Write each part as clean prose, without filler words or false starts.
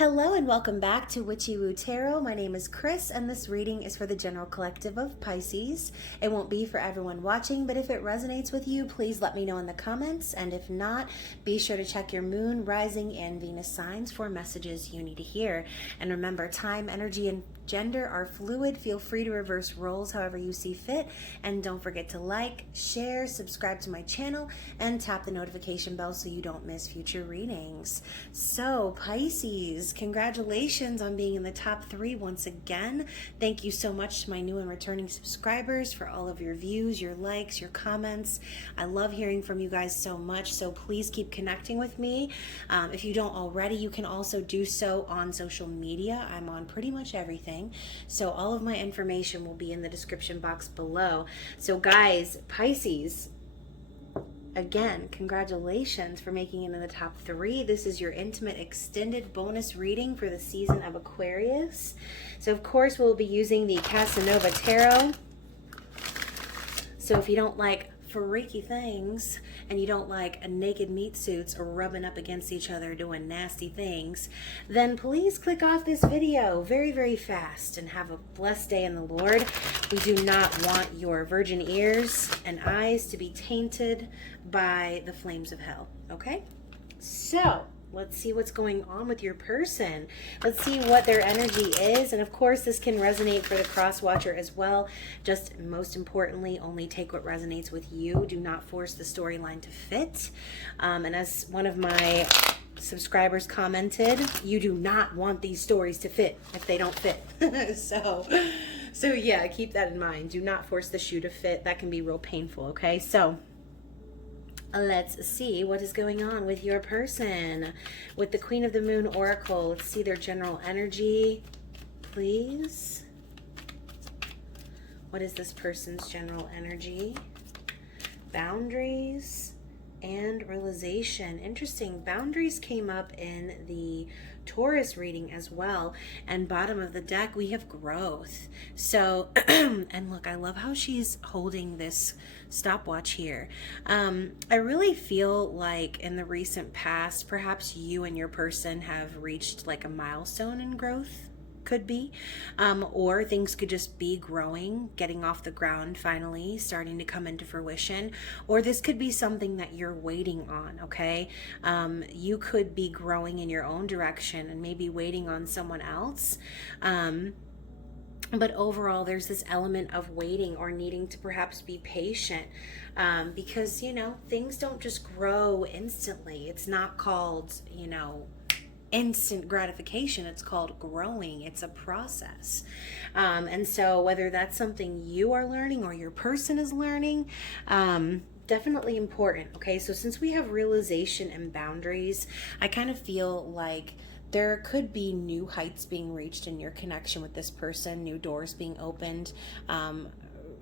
Hello and welcome back to Witchy-Woo Tarot. My name is Chris and this reading is for the general collective of Pisces. It won't be for everyone watching, but if it resonates with you, please let me know in the comments. And if not, be sure to check your moon, rising, and Venus signs for messages you need to hear. And remember, time, energy, and gender are fluid. Feel free to reverse roles however you see fit. And don't forget to like, share, subscribe to my channel, and tap the notification bell so you don't miss future readings. So, Pisces, congratulations on being in the top 3 once again. Thank you so much to my new and returning subscribers for all of your views, your likes, your comments. I love hearing from you guys so much, so please keep connecting with me. If you don't already, you can also do so on social media. I'm on pretty much everything. So all of my information will be in the description box below. So guys, Pisces, again, congratulations for making it in the top 3. This is your intimate extended bonus reading for the season of Aquarius. So of course we'll be using the Casanova Tarot. So if you don't like freaky things and you don't like naked meat suits or rubbing up against each other doing nasty things, then please click off this video very, very fast and have a blessed day in the Lord. We do not want your virgin ears and eyes to be tainted by the flames of hell, okay? So let's see what's going on with your person. Let's see what their energy is. And of course, this can resonate for the cross watcher as well. Just most importantly, only take what resonates with you. Do not force the storyline to fit. And as one of my subscribers commented, you do not want these stories to fit if they don't fit. So yeah, keep that in mind. Do not force the shoe to fit. That can be real painful, okay? So let's see what is going on with your person. With the Queen of the Moon Oracle, let's see their general energy, please. What is this person's general energy? Boundaries and realization. Interesting. Boundaries came up in the Taurus reading as well, and bottom of the deck we have growth. So and look, I love how she's holding this stopwatch here. I really feel like in the recent past, perhaps you and your person have reached like a milestone in growth. Could be, or things could just be growing, getting off the ground, finally starting to come into fruition, or this could be something that you're waiting on, okay? You could be growing in your own direction and maybe waiting on someone else. But overall, there's this element of waiting or needing to perhaps be patient, because, you know, things don't just grow instantly. It's not called, you know, instant gratification. It's called growing. It's a process. And so whether that's something you are learning or your person is learning, definitely important. Okay, so since we have realization and boundaries, I kind of feel like there could be new heights being reached in your connection with this person, new doors being opened,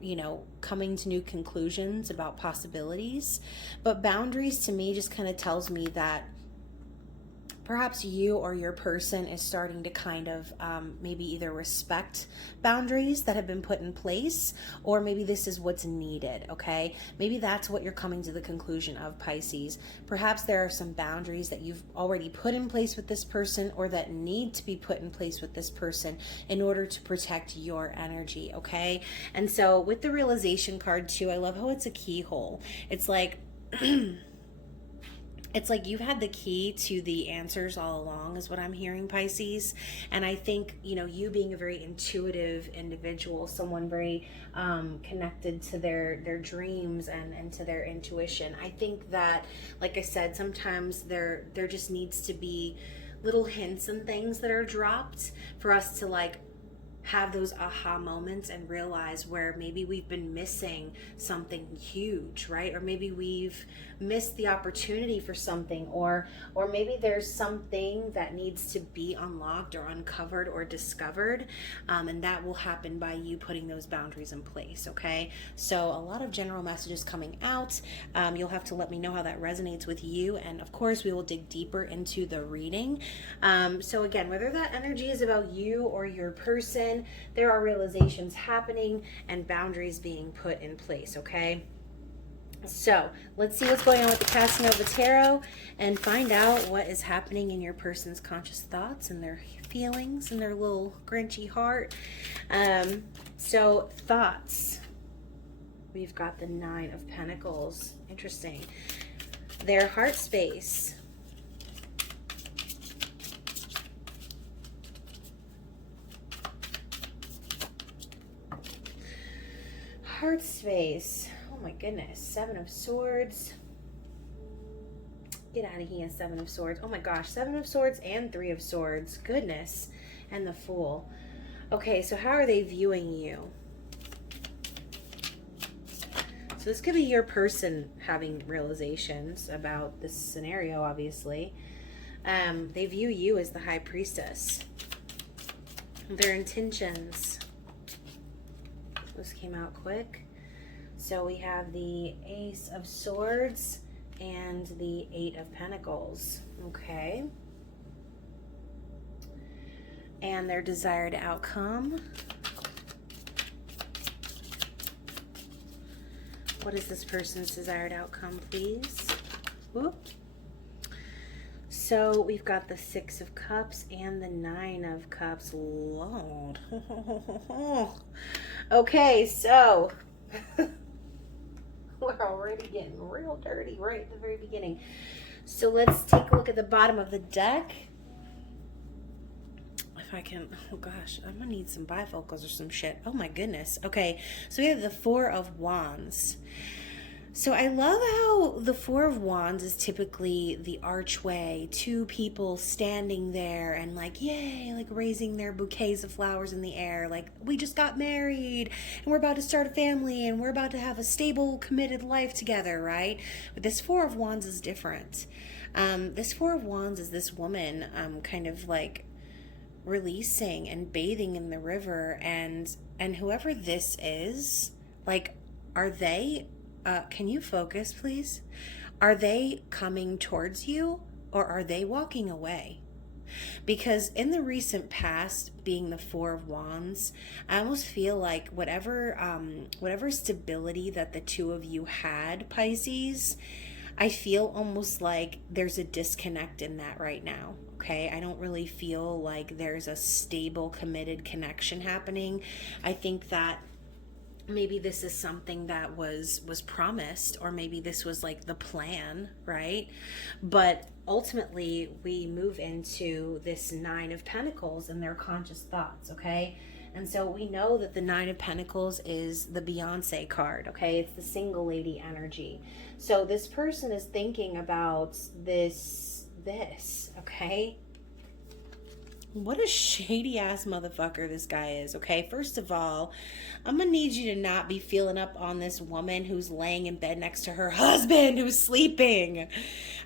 you know, coming to new conclusions about possibilities. But boundaries to me just kind of tells me that perhaps you or your person is starting to kind of maybe either respect boundaries that have been put in place, or maybe this is what's needed, okay? Maybe that's what you're coming to the conclusion of, Pisces. Perhaps there are some boundaries that you've already put in place with this person, or that need to be put in place with this person in order to protect your energy, okay? And so with the realization card too, I love how it's a keyhole. It's like it's like you've had the key to the answers all along, is what I'm hearing, Pisces. And I think, you know, you being a very intuitive individual, someone very connected to their dreams and to their intuition, I think that, like I said, sometimes there just needs to be little hints and things that are dropped for us to like have those aha moments and realize where maybe we've been missing something huge, right? Or maybe we've missed the opportunity for something, or maybe there's something that needs to be unlocked or uncovered or discovered, and that will happen by you putting those boundaries in place, okay? So a lot of general messages coming out. You'll have to let me know how that resonates with you, and of course we will dig deeper into the reading. So again, whether that energy is about you or your person, there are realizations happening and boundaries being put in place, okay? So let's see what's going on with the Casanova Tarot and find out what is happening in your person's conscious thoughts and their feelings and their little grinchy heart. So thoughts. We've got the Nine of Pentacles. Interesting. Their heart space. Heart space. Oh my goodness. Seven of Swords. Get out of here, Seven of Swords. Oh my gosh. Seven of Swords and Three of Swords. Goodness. And the Fool. Okay, so how are they viewing you? So this could be your person having realizations about this scenario, obviously. They view you as the High Priestess. Their intentions. This came out quick. So we have the Ace of Swords and the Eight of Pentacles. Okay. And their desired outcome. What is this person's desired outcome, please? Whoop. So we've got the Six of Cups and the Nine of Cups. Lord. Okay, so we're already getting real dirty right at the very beginning. So let's take a look at the bottom of the deck. If I can, oh gosh, I'm gonna need some bifocals or some shit. Oh my goodness. Okay, so we have the Four of Wands. So I love how the Four of Wands is typically the archway, two people standing there and like, yay, like raising their bouquets of flowers in the air. Like, we just got married and we're about to start a family and we're about to have a stable, committed life together, right? But this Four of Wands is different. This Four of Wands is this woman kind of like releasing and bathing in the river, and whoever this is, like, are they can you focus, please? Are they coming towards you or are they walking away? Because in the recent past, being the Four of Wands, I almost feel like whatever stability that the two of you had, Pisces, I feel almost like there's a disconnect in that right now. Okay, I don't really feel like there's a stable, committed connection happening. I think that maybe this is something that was promised, or maybe this was like the plan, right? But ultimately we move into this Nine of Pentacles and their conscious thoughts, okay? And so we know that the Nine of Pentacles is the Beyonce card, okay? It's the single lady energy. So this person is thinking about this, okay? What a shady ass motherfucker this guy is, okay? First of all, I'm gonna need you to not be feeling up on this woman who's laying in bed next to her husband who's sleeping.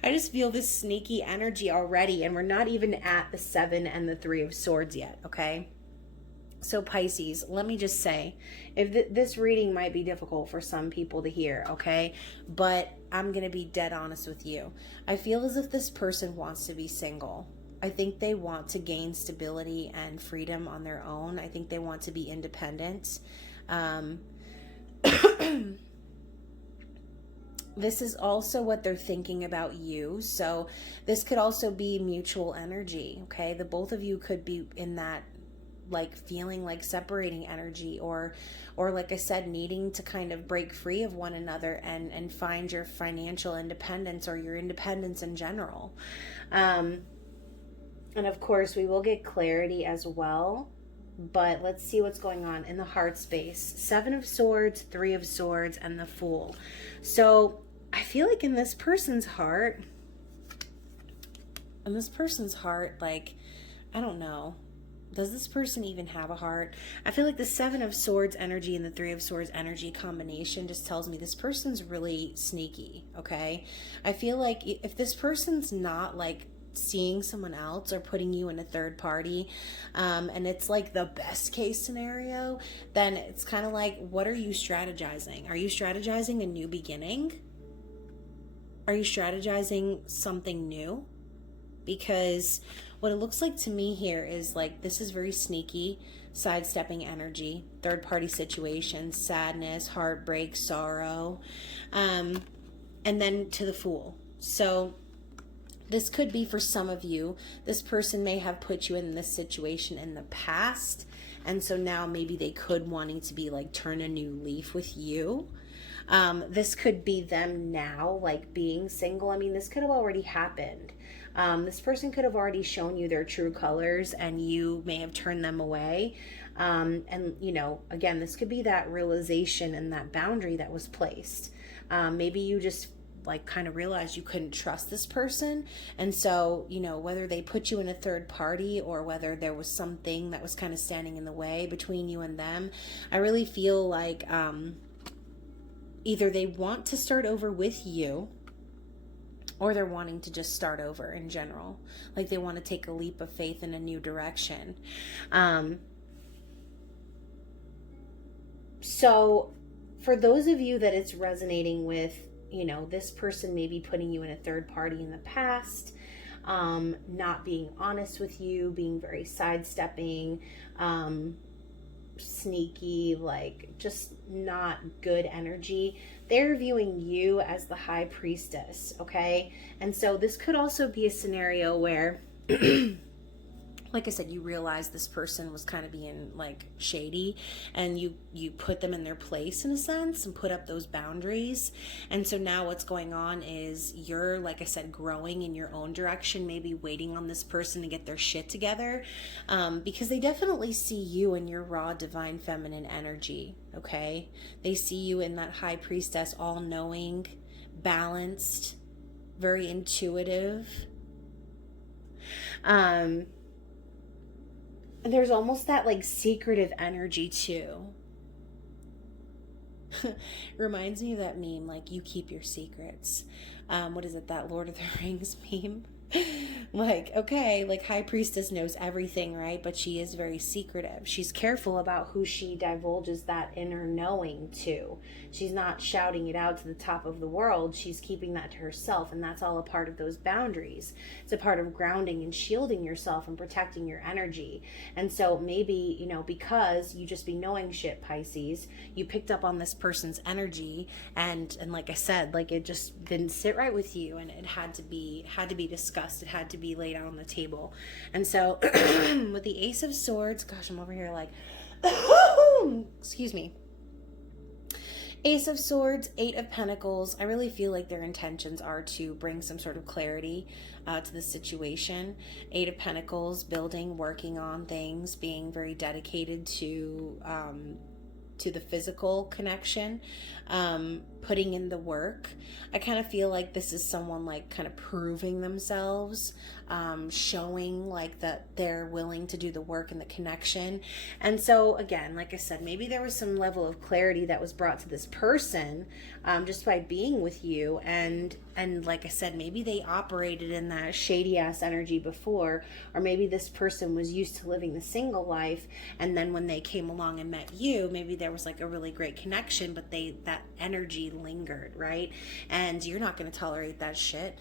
I just feel this sneaky energy already, and we're not even at the Seven and the Three of Swords yet, okay? So Pisces, let me just say, if this reading might be difficult for some people to hear, okay? But I'm gonna be dead honest with you. I feel as if this person wants to be single. I think they want to gain stability and freedom on their own. I think they want to be independent. This is also what they're thinking about you. So this could also be mutual energy, okay? The both of you could be in that, like, feeling like separating energy, or like I said, needing to kind of break free of one another and find your financial independence or your independence in general. And of course, we will get clarity as well. But let's see what's going on in the heart space. Seven of Swords, Three of Swords, and the Fool. So I feel like in this person's heart, like, I don't know. Does this person even have a heart? I feel like the Seven of Swords energy and the Three of Swords energy combination just tells me this person's really sneaky, okay? I feel like if this person's not, like, seeing someone else or putting you in a third party, and it's like the best case scenario, then it's kind of like, what are you strategizing? Are you strategizing a new beginning? Are you strategizing something new? Because What it looks like to me here is like this is very sneaky, sidestepping energy, third party situations, sadness, heartbreak, sorrow, and then to the Fool. So this could be for some of you, this person may have put you in this situation in the past, and so now maybe they could wanting to be like turn a new leaf with you. This could be them now, like being single. I mean, this could have already happened. This person could have already shown you their true colors and you may have turned them away. And, you know, again, this could be that realization and that boundary that was placed. Maybe you just like kind of realized you couldn't trust this person. And so, you know, whether they put you in a third party or whether there was something that was kind of standing in the way between you and them, I really feel like, either they want to start over with you or they're wanting to just start over in general. Like they want to take a leap of faith in a new direction. So for those of you that it's resonating with, you know, this person may be putting you in a third party in the past, not being honest with you, being very sidestepping, sneaky, like just not good energy. They're viewing you as the high priestess, okay? And so this could also be a scenario where like I said, you realize this person was kind of being like shady and you put them in their place in a sense and put up those boundaries. And so now what's going on is you're, like I said, growing in your own direction, maybe waiting on this person to get their shit together, because they definitely see you in your raw divine feminine energy, okay? They see you in that high priestess, all-knowing, balanced, very intuitive. There's almost that like secretive energy too. Reminds me of that meme, like you keep your secrets. What is it, that Lord of the Rings meme? Like, okay, like high priestess knows everything, right? But she is very secretive. She's careful about who she divulges that inner knowing to. She's not shouting it out to the top of the world. She's keeping that to herself, and that's all a part of those boundaries. It's a part of grounding and shielding yourself and protecting your energy. And so maybe, you know, because you just be knowing shit, Pisces, you picked up on this person's energy, and like I said, like it just didn't sit right with you, and it had to be discussed. It had to be laid out on the table. And so with the Ace of Swords, gosh, I'm over here like excuse me. Ace of Swords, Eight of Pentacles. I really feel like their intentions are to bring some sort of clarity to the situation. Eight of Pentacles, building, working on things, being very dedicated to the physical connection, putting in the work. I kind of feel like this is someone like kind of proving themselves, showing like that they're willing to do the work and the connection. And so again, like I said, maybe there was some level of clarity that was brought to this person just by being with you. And like I said, maybe they operated in that shady ass energy before, or maybe this person was used to living the single life, and then when they came along and met you, maybe there was like a really great connection, but that energy lingered, right? And you're not going to tolerate that shit.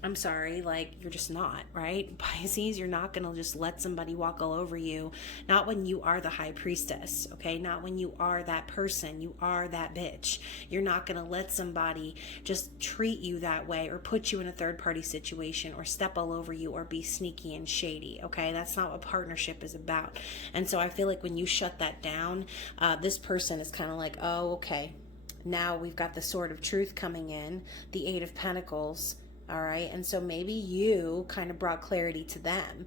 I'm sorry, like you're just not, right? Pisces, you're not going to just let somebody walk all over you. Not when you are the high priestess, okay? Not when you are that person, you are that bitch. You're not going to let somebody just treat you that way or put you in a third party situation or step all over you or be sneaky and shady, okay? That's not what partnership is about. And so I feel like when you shut that down, this person is kind of like, oh, okay, now we've got the Sword of Truth coming in, the Eight of Pentacles. All right. And so maybe you kind of brought clarity to them,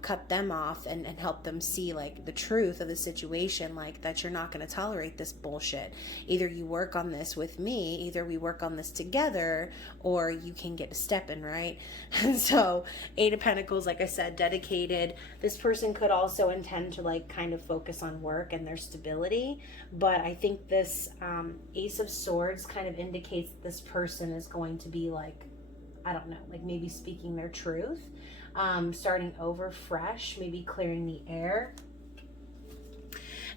cut them off and help them see like the truth of the situation, like that you're not going to tolerate this bullshit. Either you work on this with me, either we work on this together, or you can get a step in, right? And so Eight of Pentacles, like I said, dedicated. This person could also intend to like kind of focus on work and their stability. But I think this Ace of Swords kind of indicates that this person is going to be like, I don't know, like maybe speaking their truth, starting over fresh, maybe clearing the air.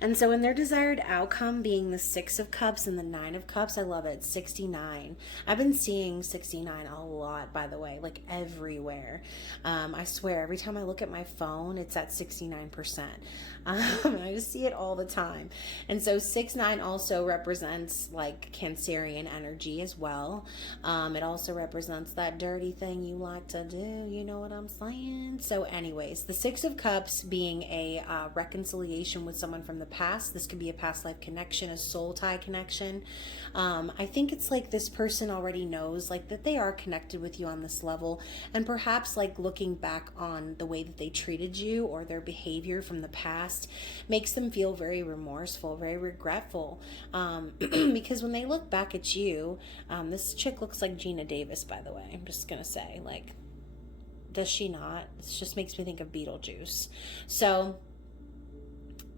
And so in their desired outcome being the Six of Cups and the Nine of Cups, I love it. 69. I've been seeing 69 a lot, by the way, like everywhere. I swear, every time I look at my phone, it's at 69%. I just see it all the time. And so 6-9 also represents like Cancerian energy as well. It also represents that dirty thing you like to do. You know what I'm saying? So anyways, the Six of Cups being a reconciliation with someone from the past. This could be a past life connection, a soul tie connection. I think it's like this person already knows like that they are connected with you on this level, and perhaps like looking back on the way that they treated you or their behavior from the past makes them feel very remorseful, very regretful, because when they look back at you, this chick looks like Gina Davis, by the way. I'm just gonna say, like, does she not? It just makes me think of Beetlejuice. So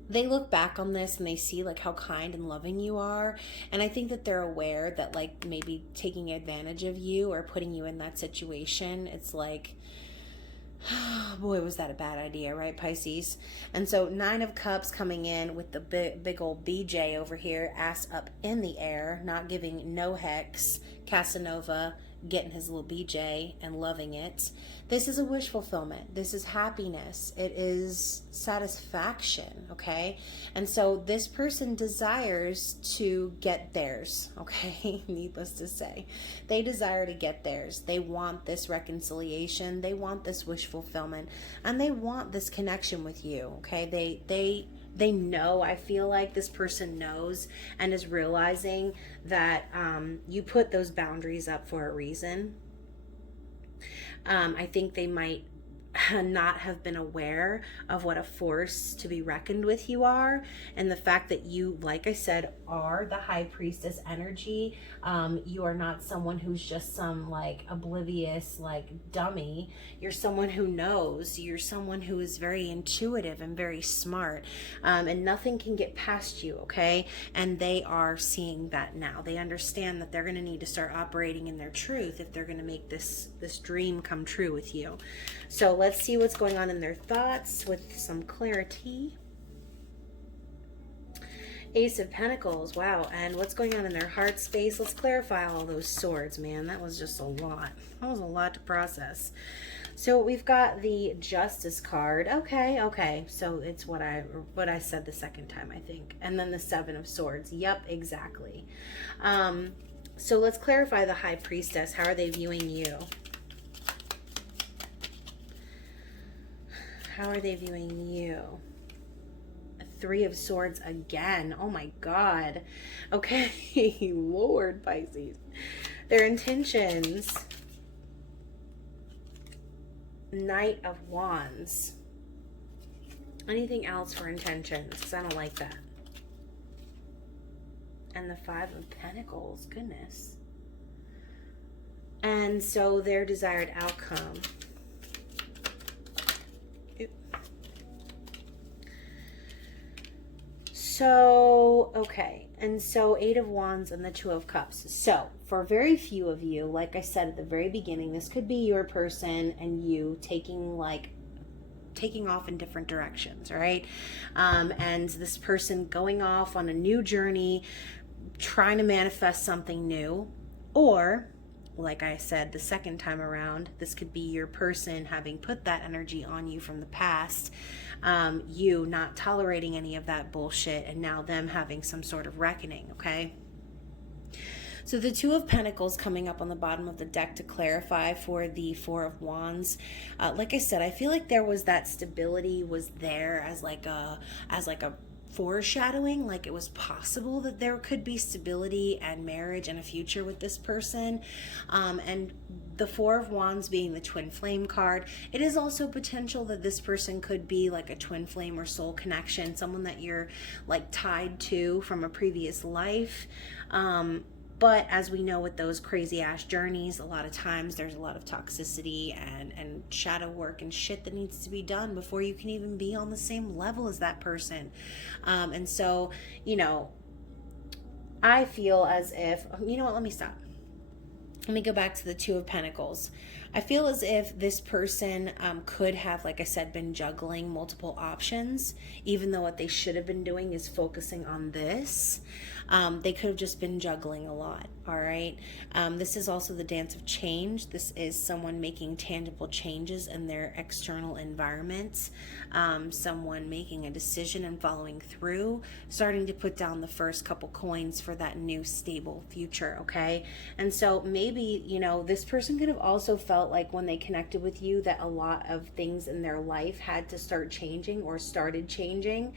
they look back on this and they see like how kind and loving you are, and I think that they're aware that like maybe taking advantage of you or putting you in that situation, it's like, boy, was that a bad idea, right, Pisces? And so Nine of Cups coming in with the big old BJ over here, ass up in the air, not giving no hex, Casanova getting his little BJ and loving it. This is a wish fulfillment. This is happiness. It is satisfaction, okay? And so this person desires to get theirs, okay? Needless to say. They desire to get theirs. They want this reconciliation. They want this wish fulfillment. And they want this connection with you, okay? They know, I feel like this person knows and is realizing that you put those boundaries up for a reason. I think they might not have been aware of what a force to be reckoned with you are, and the fact that you, like I said, are the high priestess energy. You are not someone who's just some like oblivious like dummy. You're someone who knows. You're someone who is very intuitive and very smart, and nothing can get past you, okay? And they are seeing that now. They understand that they're going to need to start operating in their truth if they're going to make this dream come true with you. So let's see what's going on in their thoughts with some clarity. Ace of Pentacles, wow. And what's going on in their heart space? Let's clarify all those swords, man. That was just a lot. That was a lot to process. So we've got the Justice card. Okay. So it's what I said the second time, I think. And then the Seven of Swords. Yep, exactly. So let's clarify the High Priestess. How are they viewing you? How are they viewing you? Three of Swords again. Oh my God. Okay, Lord, Pisces. Their intentions. Knight of Wands. Anything else for intentions? Because I don't like that. And the Five of Pentacles. Goodness. And so their desired outcome. So, okay, and so Eight of Wands and the Two of Cups. So, for very few of you, like I said at the very beginning, this could be your person and you taking off in different directions, right? And this person going off on a new journey, trying to manifest something new, or like I said the second time around, this could be your person having put that energy on you from the past, you not tolerating any of that bullshit, and now them having some sort of reckoning, okay? So the Two of Pentacles coming up on the bottom of the deck to clarify for the Four of Wands. Like I said, I feel like there was that stability was there as like a foreshadowing, like it was possible that there could be stability and marriage and a future with this person. And the Four of Wands being the twin flame card, it is also potential that this person could be like a twin flame or soul connection, someone that you're like tied to from a previous life. But as we know with those crazy ass journeys, a lot of times there's a lot of toxicity and shadow work and shit that needs to be done before you can even be on the same level as that person. And so, you know, I feel as if, you know what, let me stop. Let me go back to the Two of Pentacles. I feel as if this person could have, like I said, been juggling multiple options, even though what they should have been doing is focusing on this. They could have just been juggling a lot, all right? This is also the dance of change. This is someone making tangible changes in their external environment, someone making a decision and following through, starting to put down the first couple coins for that new stable future, okay? And so maybe, you know, this person could have also felt like when they connected with you that a lot of things in their life had to start changing or started changing.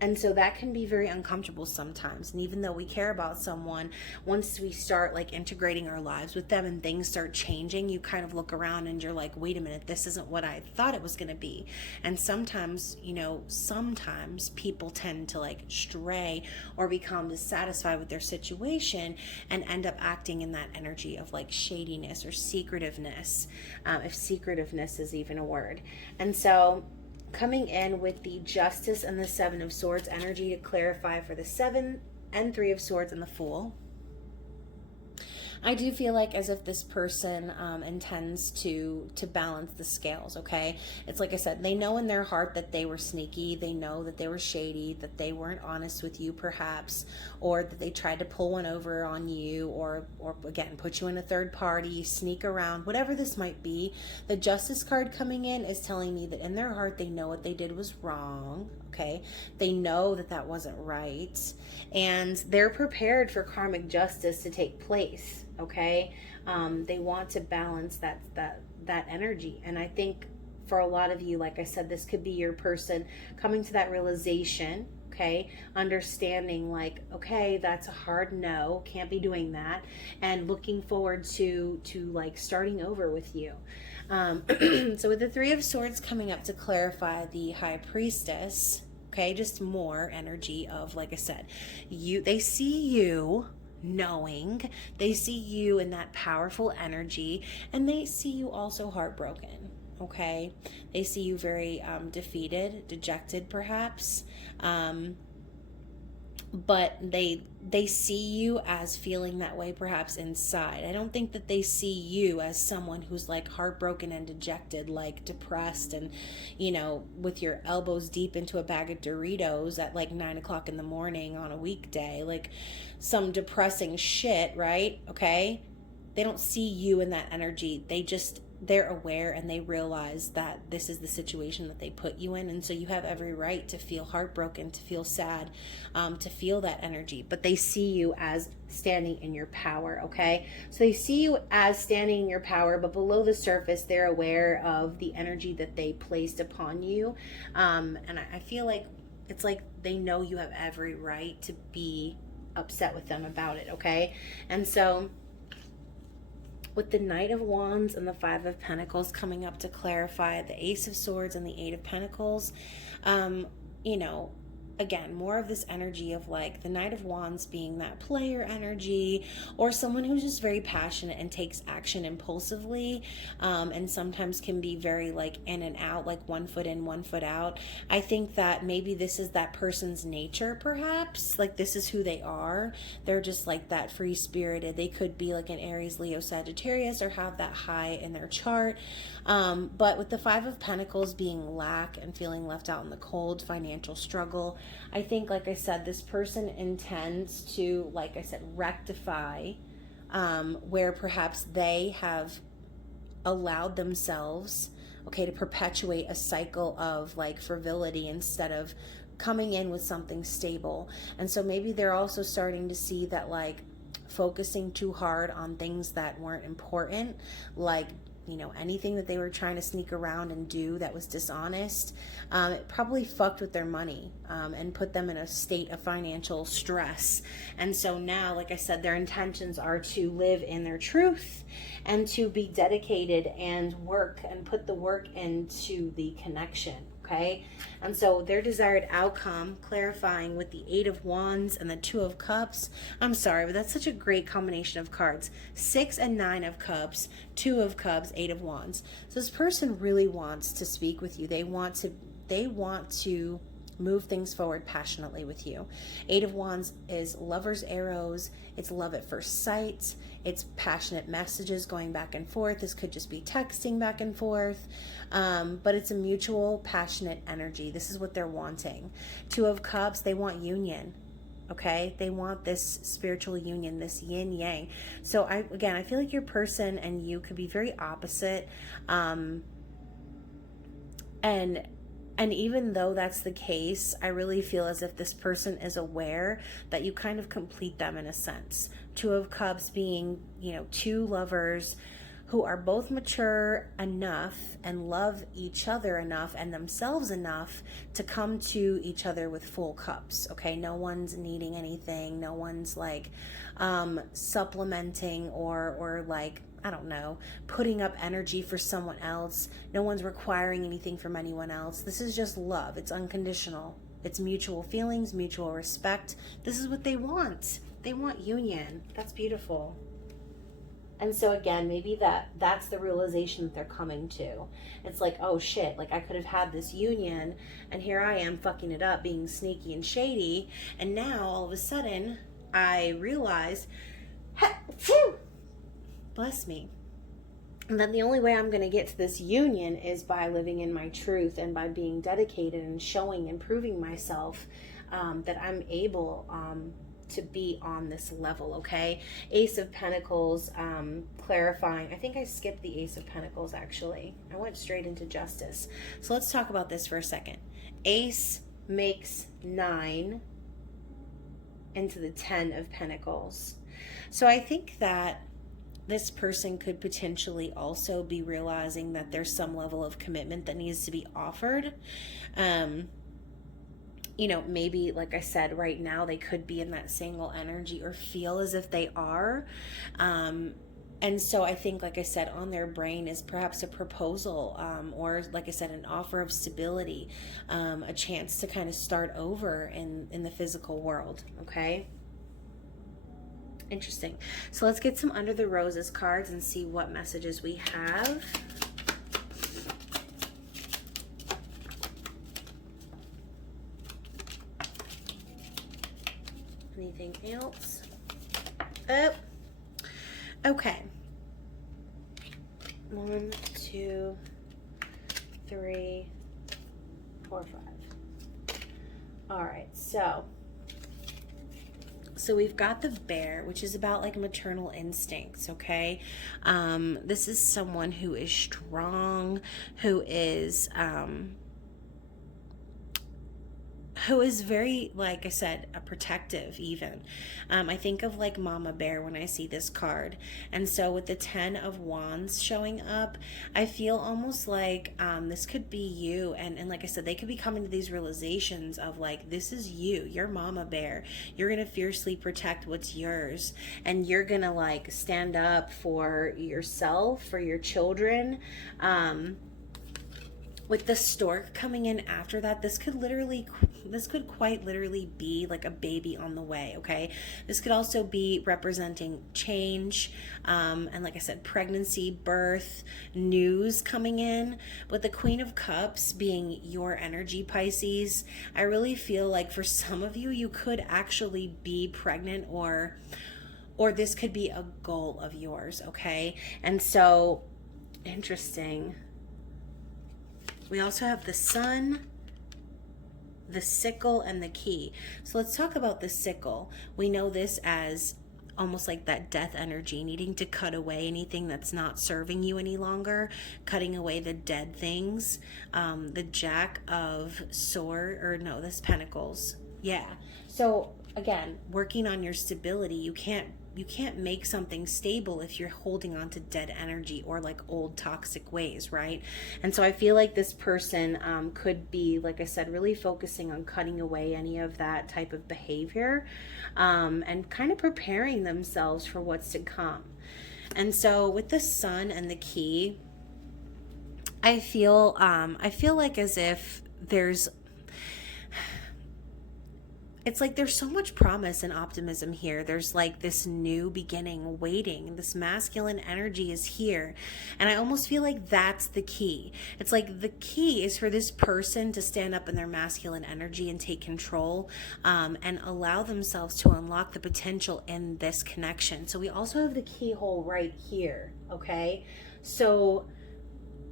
And so that can be very uncomfortable sometimes. And even though we care about someone, once we start like integrating our lives with them and things start changing, you kind of look around and you're like, wait a minute, this isn't what I thought it was going to be. And sometimes, you know, sometimes people tend to like stray or become dissatisfied with their situation and end up acting in that energy of like shadiness or secretiveness, if secretiveness is even a word. And so coming in with the Justice and the Seven of Swords energy to clarify for the Seven and Three of Swords and the Fool. I do feel like as if this person intends to balance the scales, okay? It's like I said, they know in their heart that they were sneaky. They know that they were shady, that they weren't honest with you perhaps, or that they tried to pull one over on you, or again, put you in a third party, sneak around, whatever this might be. The Justice card coming in is telling me that in their heart, they know what they did was wrong, okay? They know that that wasn't right, and they're prepared for karmic justice to take place. Okay, they want to balance that energy, and I think for a lot of you, like I said, this could be your person coming to that realization. Okay, understanding like, okay, that's a hard no, can't be doing that, and looking forward to like starting over with you. So with the Three of Swords coming up to clarify the High Priestess, okay, just more energy of, like I said, they see you knowing, they see you in that powerful energy, and they see you also heartbroken, okay? They see you very defeated, dejected perhaps, but they see you as feeling that way perhaps inside. I don't think that they see you as someone who's like heartbroken and dejected, like depressed and, you know, with your elbows deep into a bag of Doritos at like 9 o'clock in the morning on a weekday, like some depressing shit, right? Okay? They don't see you in that energy. They're aware and they realize that this is the situation that they put you in. And so you have every right to feel heartbroken, to feel sad, to feel that energy. But they see you as standing in your power, okay? So they see you as standing in your power, but below the surface, they're aware of the energy that they placed upon you. And I feel like it's like they know you have every right to be upset with them about it, okay? And so with the Knight of Wands and the Five of Pentacles coming up to clarify the Ace of Swords and the Eight of Pentacles, you know, again, more of this energy of like the Knight of Wands being that player energy, or someone who's just very passionate and takes action impulsively, and sometimes can be very like in and out, like 1 foot in, 1 foot out. I think that maybe this is that person's nature, perhaps. Like this is who they are. They're just like that free spirited. They could be like an Aries, Leo, Sagittarius, or have that high in their chart. But with the Five of Pentacles being lack and feeling left out in the cold, financial struggle, I think, like I said, this person intends to, like I said, rectify where perhaps they have allowed themselves, okay, to perpetuate a cycle of like frivolity instead of coming in with something stable. And so maybe they're also starting to see that like focusing too hard on things that weren't important, like, you know, anything that they were trying to sneak around and do that was dishonest, it probably fucked with their money and put them in a state of financial stress. And so now, like I said, their intentions are to live in their truth and to be dedicated and work and put the work into the connection. Okay, and so their desired outcome, clarifying with the Eight of Wands and the Two of Cups. I'm sorry, but that's such a great combination of cards. 6 and 9 of Cups, 2 of Cups, 8 of Wands. So this person really wants to speak with you. They want to move things forward passionately with you. Eight of Wands is lover's arrows. It's love at first sight. It's passionate messages going back and forth. This could just be texting back and forth, but it's a mutual passionate energy. This is what they're wanting. Two of Cups, they want union. Okay, they want this spiritual union, this yin yang. So I feel like your person and you could be very opposite, and even though that's the case, I really feel as if this person is aware that you kind of complete them in a sense. Two of Cups being, two lovers who are both mature enough and love each other enough and themselves enough to come to each other with full cups. Okay, no one's needing anything. No one's like supplementing or like, I don't know, putting up energy for someone else. No one's requiring anything from anyone else. This is just love. It's unconditional. It's mutual feelings, mutual respect. This is what they want. They want union. That's beautiful. And so again, maybe that's the realization that they're coming to. It's like, oh shit, like I could have had this union and here I am fucking it up, being sneaky and shady. And now all of a sudden I realize, bless me. And then the only way I'm going to get to this union is by living in my truth and by being dedicated and showing and proving myself that I'm able to be on this level, okay? Ace of Pentacles, clarifying. I think I skipped the Ace of Pentacles, actually. I went straight into Justice. So let's talk about this for a second. Ace makes 9 into the 10 of Pentacles. So I think that this person could potentially also be realizing that there's some level of commitment that needs to be offered. Maybe, like I said, right now they could be in that single energy or feel as if they are. And so I think, like I said, on their brain is perhaps a proposal, or like I said, an offer of stability, a chance to kind of start over in the physical world, okay? Interesting. So let's get some Under the Roses cards and see what messages we have. Anything else? Oh. Okay. 1, 2, 3, 4, 5. All right, so we've got the Bear, which is about like maternal instincts, okay? This is someone who is strong, who is very, like I said, a protective even. I think of like Mama Bear when I see this card. And so with the 10 of Wands showing up, I feel almost like this could be you. And like I said, they could be coming to these realizations of like, this is you. You're Mama Bear. You're going to fiercely protect what's yours. And you're going to like stand up for yourself, for your children. With the Stork coming in after that, this could quite literally be like a baby on the way, okay? This could also be representing change, and like I said, pregnancy, birth, news coming in. With the Queen of Cups being your energy, Pisces, I really feel like for some of you, you could actually be pregnant or this could be a goal of yours, okay? And so, interesting. We also have the Sun, the Sickle, and the Key. So let's talk about the Sickle. We know this as almost like that death energy, needing to cut away anything that's not serving you any longer, cutting away the dead things. The Jack of this Pentacles. Yeah. So again, working on your stability, you can't make something stable if you're holding on to dead energy or like old toxic ways, right? And so I feel like this person could be, like I said, really focusing on cutting away any of that type of behavior, and kind of preparing themselves for what's to come. And so with the Sun and the Key, I feel like as if there's it's like there's so much promise and optimism here. There's like this new beginning waiting. This masculine energy is here. And I almost feel like that's the key. It's like the key is for this person to stand up in their masculine energy and take control, and allow themselves to unlock the potential in this connection. So we also have the keyhole right here, okay? So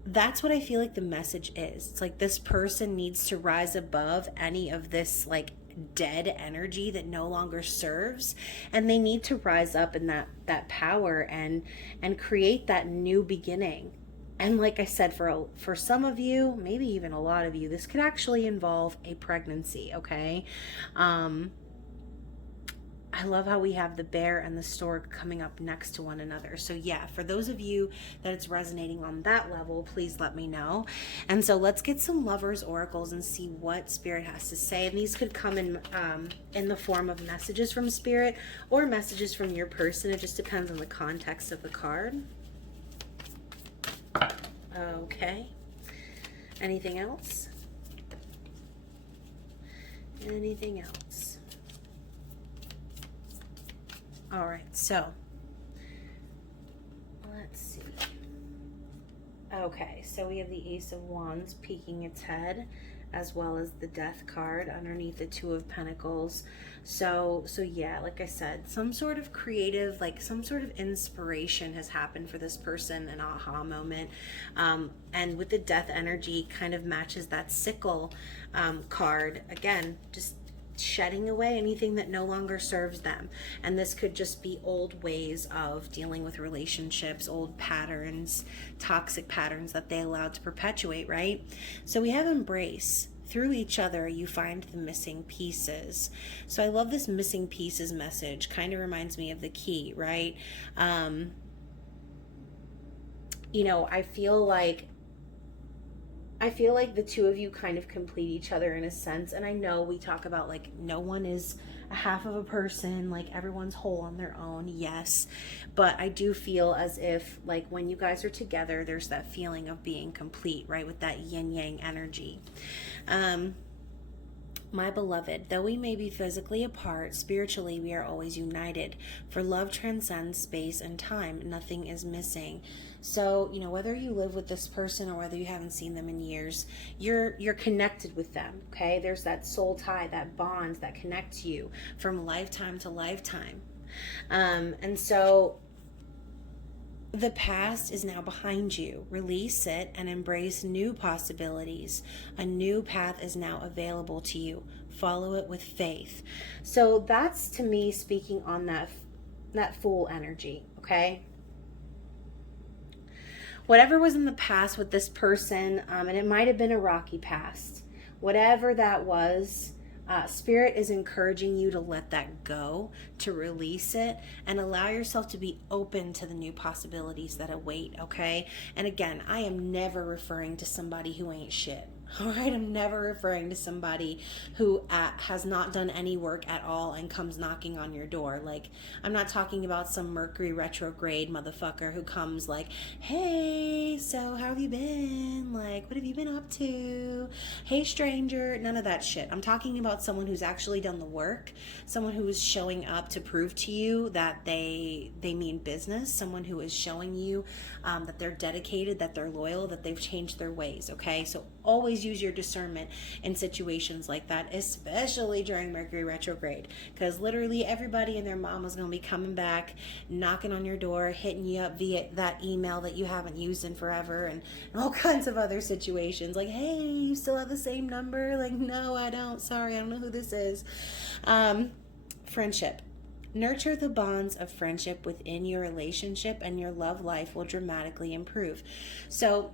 that's what I feel like the message is. It's like this person needs to rise above any of this like dead energy that no longer serves, and they need to rise up in that power and create that new beginning. And like I said, for some of you, maybe even a lot of you, this could actually involve a pregnancy, okay? I love how we have the bear and the stork coming up next to one another. So yeah, for those of you that it's resonating on that level, please let me know. And so let's get some lovers oracles and see what spirit has to say. And these could come in the form of messages from spirit or messages from your person. It just depends on the context of the card. Okay. Anything else? Anything else? All right, so let's see. Okay, so we have the Ace of Wands peeking its head, as well as the Death card underneath the Two of Pentacles. So yeah, like I said, some sort of creative, like some sort of inspiration has happened for this person, an aha moment. And with the Death energy, kind of matches that sickle card. Again, just shedding away anything that no longer serves them. And this could just be old ways of dealing with relationships, old patterns, toxic patterns that they allowed to perpetuate, right? So we have embrace. Through each other, you find the missing pieces. So I love this missing pieces message. Kind of reminds me of the key, right? You know, I feel like the two of you kind of complete each other in a sense. And I know we talk about like no one is a half of a person, like everyone's whole on their own. Yes. But I do feel as if like when you guys are together, there's that feeling of being complete, right? With that yin yang energy. My beloved, though we may be physically apart, spiritually we are always united. For love transcends space and time. Nothing is missing. So, you know, whether you live with this person or whether you haven't seen them in years, you're connected with them, okay? There's that soul tie, that bond that connects you from lifetime to lifetime. And so the past is now behind you. Release it and embrace new possibilities. A new path is now available to you. Follow it with faith. So that's, to me, speaking on that Fool energy, okay? Whatever was in the past with this person, and it might have been a rocky past, whatever that was, Spirit is encouraging you to let that go, to release it, and allow yourself to be open to the new possibilities that await, okay? And again, I am never referring to somebody who ain't shit. All right, I'm never referring to somebody who has not done any work at all and comes knocking on your door. Like, I'm not talking about some Mercury retrograde motherfucker who comes like, hey, so how have you been? Like, what have you been up to? Hey, stranger. None of that shit. I'm talking about someone who's actually done the work, someone who is showing up to prove to you that they mean business, someone who is showing you that they're dedicated, that they're loyal, that they've changed their ways, okay? So always use your discernment in situations like that, especially during Mercury retrograde, because literally everybody and their mom is going to be coming back, knocking on your door, hitting you up via that email that you haven't used in forever, and all kinds of other situations like, hey, you still have the same number? Like, no, I don't. Sorry, I don't know who this is. Friendship. Nurture the bonds of friendship within your relationship and your love life will dramatically improve. So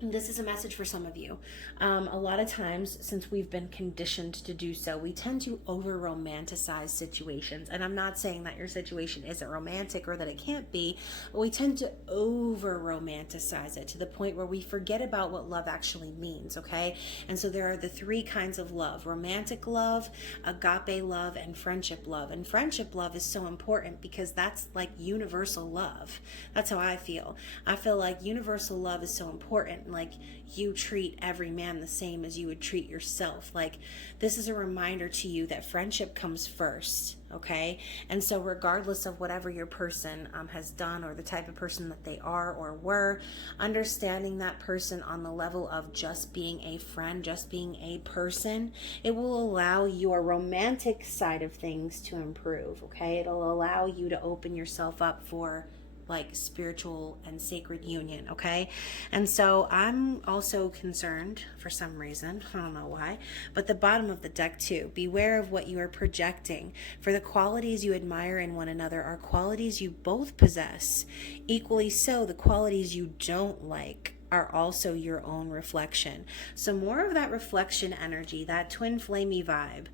this is a message for some of you. A lot of times, since we've been conditioned to do so, we tend to over-romanticize situations. And I'm not saying that your situation isn't romantic or that it can't be, but we tend to over-romanticize it to the point where we forget about what love actually means, okay? And so there are the three kinds of love: romantic love, agape love, and friendship love. And friendship love is so important because that's like universal love. That's how I feel. I feel like universal love is so important. Like, you treat every man the same as you would treat yourself. Like, this is a reminder to you that friendship comes first, okay? And so regardless of whatever your person has done, or the type of person that they are or were, understanding that person on the level of just being a friend, just being a person, it will allow your romantic side of things to improve, okay? It'll allow you to open yourself up for like spiritual and sacred union, okay? And so I'm also concerned for some reason, I don't know why, but the bottom of the deck too, beware of what you are projecting, for the qualities you admire in one another are qualities you both possess. Equally so, the qualities you don't like are also your own reflection. So more of that reflection energy, that twin flamey vibe.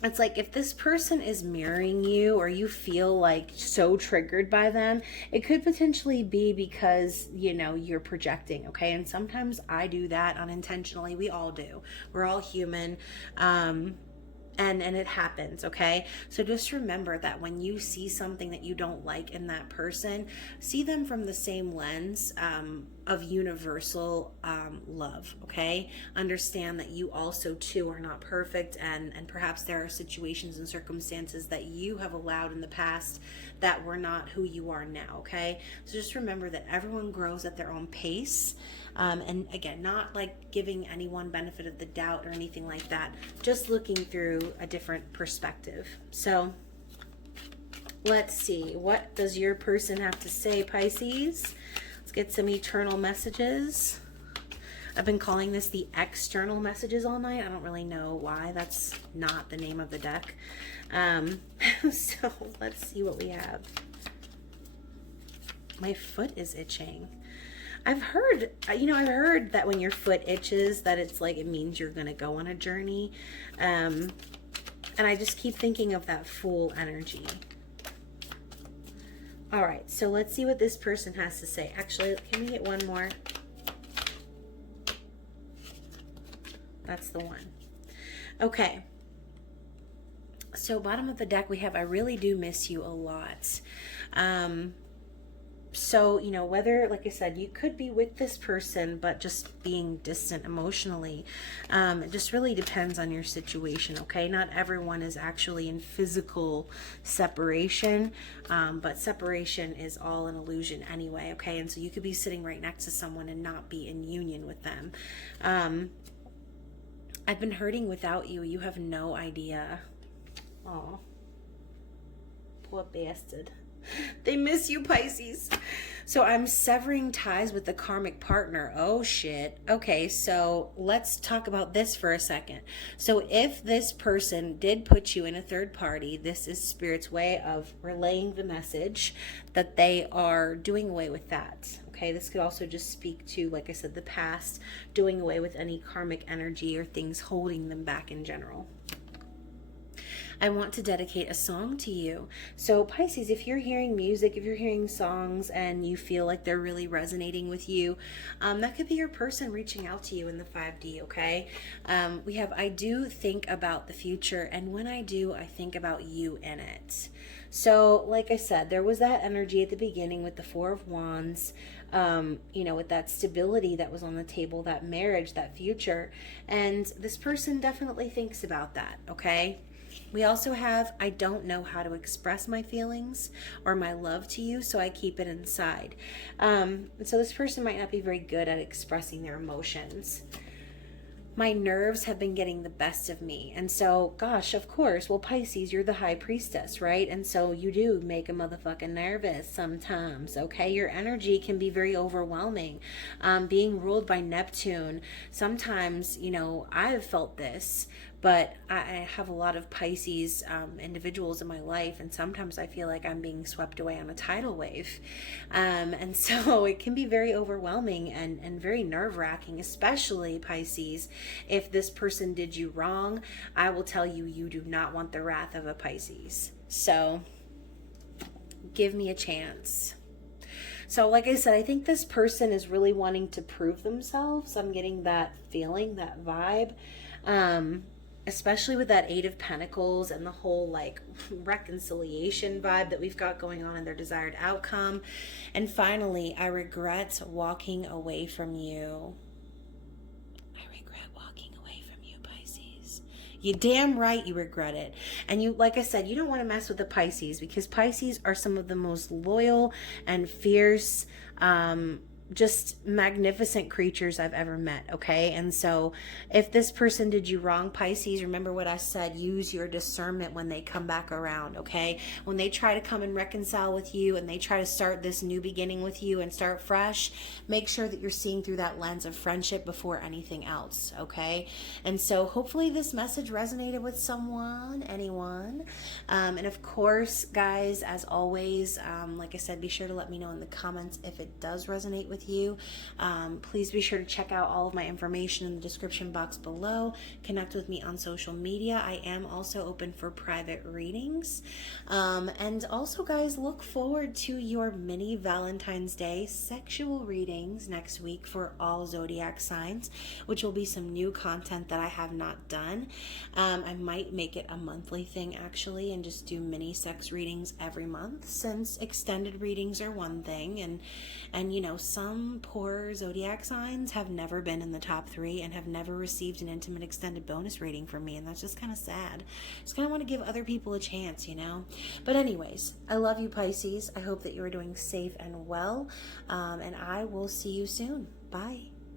It's like, if this person is mirroring you, or you feel like so triggered by them, it could potentially be because, you know, you're projecting, okay? And sometimes I do that unintentionally. We all do. We're all human. And it happens, okay? So just remember that when you see something that you don't like in that person, see them from the same lens of universal love, okay? Understand that you also too are not perfect, and perhaps there are situations and circumstances that you have allowed in the past that were not who you are now, okay? So just remember that everyone grows at their own pace. And again, not like giving anyone benefit of the doubt or anything like that, just looking through a different perspective. So let's see, what does your person have to say, Pisces? Let's get some eternal messages. I've been calling this the external messages all night. I don't really know why. That's not the name of the deck. So let's see what we have. My foot is itching. I've heard that when your foot itches, that it's like, it means you're going to go on a journey. And I just keep thinking of that Fool energy. All right, so let's see what this person has to say. Actually, can we get one more? That's the one. Okay. So bottom of the deck, we have, I really do miss you a lot. So, you know, whether, like I said, you could be with this person, but just being distant emotionally, it just really depends on your situation, okay? Not everyone is actually in physical separation, but separation is all an illusion anyway, okay? And so you could be sitting right next to someone and not be in union with them. I've been hurting without you. You have no idea. Oh, poor bastard. They miss you, Pisces. So I'm severing ties with the karmic partner. Oh shit. Okay, so let's talk about this for a second. So if this person did put you in a third party, this is Spirit's way of relaying the message that they are doing away with that. Okay, this could also just speak to, like I said, the past, doing away with any karmic energy or things holding them back in general. I want to dedicate a song to you. So Pisces, if you're hearing music, if you're hearing songs and you feel like they're really resonating with you, that could be your person reaching out to you in the 5D, okay? We have, I do think about the future, and when I do, I think about you in it. So like I said, there was that energy at the beginning with the Four of Wands, you know, with that stability that was on the table, that marriage, that future. And this person definitely thinks about that, okay? We also have, I don't know how to express my feelings or my love to you, so I keep it inside. And so this person might not be very good at expressing their emotions. My nerves have been getting the best of me. And so, gosh, of course, well, Pisces, you're the high priestess, right? And so you do make a motherfucking nervous sometimes, okay? Your energy can be very overwhelming. Being ruled by Neptune, sometimes, you know, I've felt this, but I have a lot of Pisces individuals in my life, and sometimes I feel like I'm being swept away on a tidal wave. And so it can be very overwhelming and very nerve-wracking, especially, Pisces, if this person did you wrong. I will tell you, you do not want the wrath of a Pisces. So give me a chance. So like I said, I think this person is really wanting to prove themselves. I'm getting that feeling, that vibe. especially with that Eight of Pentacles and the whole like reconciliation vibe that we've got going on in their desired outcome. And finally, I regret walking away from you. I regret walking away from you, Pisces. You damn right you regret it. And you, like I said, you don't want to mess with the Pisces, because Pisces are some of the most loyal and fierce, just magnificent creatures I've ever met, okay? And so if this person did you wrong, Pisces, remember what I said, use your discernment when they come back around, okay? When they try to come and reconcile with you and they try to start this new beginning with you and start fresh, make sure that you're seeing through that lens of friendship before anything else, okay? And so hopefully this message resonated with someone, anyone. And of course, guys, as always, like I said, be sure to let me know in the comments if it does resonate with you. Please be sure to check out all of my information in the description box below. Connect with me on social media. I am also open for private readings. And also, guys, look forward to your mini Valentine's Day sexual readings next week for all zodiac signs, which will be some new content that I have not done. I might make it a monthly thing actually, and just do mini sex readings every month, since extended readings are one thing, and you know, some poor zodiac signs have never been in the top 3 and have never received an intimate extended bonus reading from me, and that's just kind of sad. Just kind of want to give other people a chance, you know. But anyways, I love you, Pisces. I hope that you are doing safe and well, and I will see you soon. Bye.